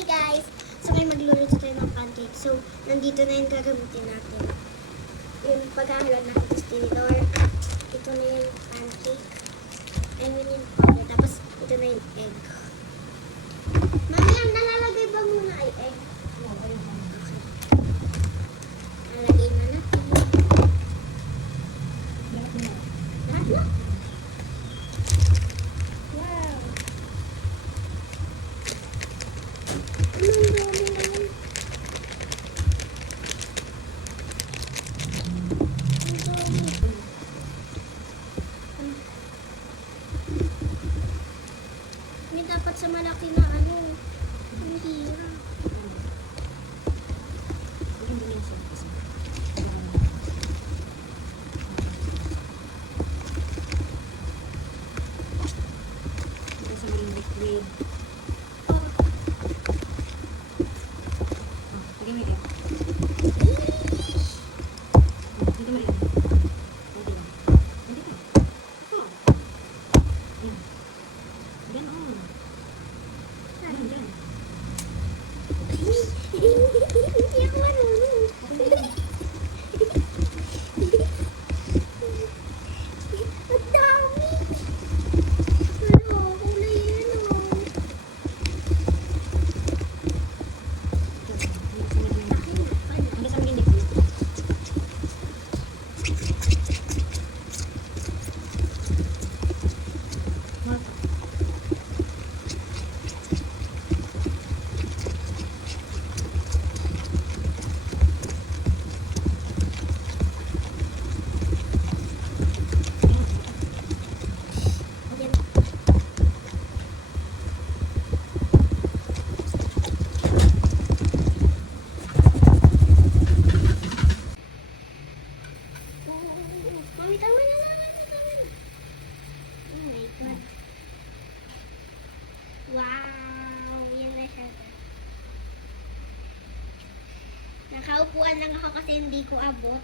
Hi guys! So ngayon magluluto tayo ng pancake. So, nandito na yung gagamitin natin. Yung paghahaluan natin sa tinidor. Ito na yung pancake. I mean yung powder. Tapos, ito na yung egg. Mami, ang nalalagay ba muna ay egg? Okay. Nalagay na natin. Lahat na? Wow! Ang dami na yun. Ang dami. May dapat sa malaki na ano. Ang hirap. Liquid. Oh. Lagyan mo yung egg. Dito mo rin. Konti lang. Konti pa. Ito. Ayan. Ganon. Ayan, dyan. Hindi ako marunong. Ang dami. Ano, kulay yan oh. Hanggang sa maging liquid. Yan. Mami, tama na lang. Tama na. Oh my God. Wow! Yan na siya. Nakaupuan lang ako kasi hindi ko abot.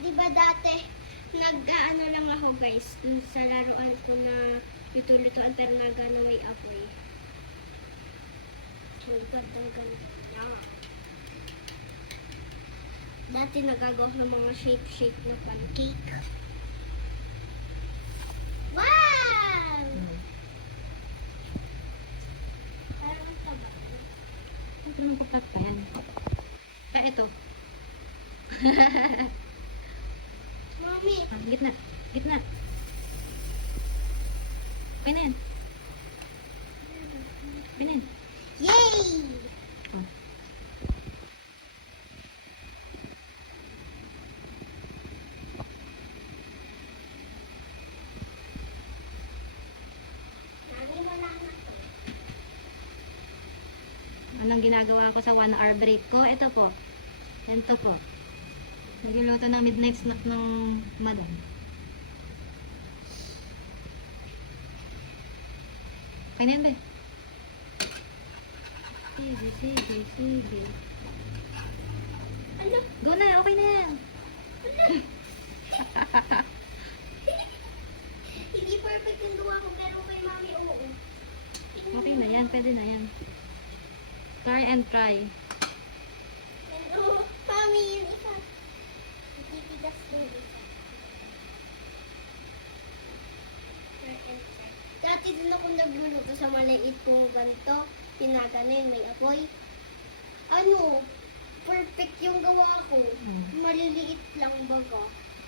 Di ba dati, nag-ano lang ako guys, dun sa laruan ko na luto-lutoan pero nagano may apoy. Ang ganda-ganda. Yeah. Dati nagagawa ko ng mga shape-shape na pancake. Wow! Parang taba. Ito naman kapag pa yan. Ito. Mami, Gitna. Gitna. Okay na yan. Okay na yan. yay! Oh. Lagi mo lang na to. Anong ginagawa ko sa 1 hour break ko? Ito po. Ito po. Nagluluto ng midnight snack ng madam. Okay na yan, be? Sige. Ano? Go na, okay na yan. Hindi perfect yung gawa ko pero kay Mami oo. Okay na yan, pwede na yan. Try and try. Ano? Mami, yung isa. Titigas yung isa. Try and try. Dati din ako nagluluto sa maliit kong ganito. Pinaganin, may apoy. Ano? Perfect yung gawa ko. Maliliit lang baga.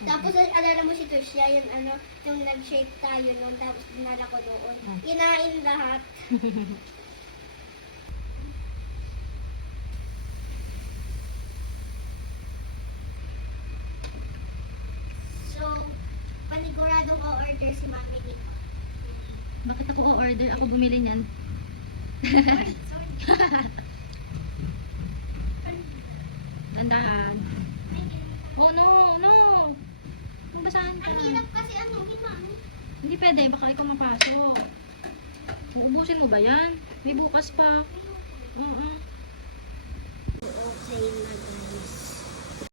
Tapos alala mo si Tushia, yung ano, yung nag-shape tayo noon, tapos dinala ko doon. Kinain lahat. So, paniguradong o-order si Mami dito. Bakit ako o-order? Ako bumili niyan. Sorry. Dandahan. Oh no, no! Mabasahan ka. Ang hirap kasi ano, Mami. Hindi pwede, baka ikaw mapasok. Uubusin mo ba yan? May bukas pa. Okay na.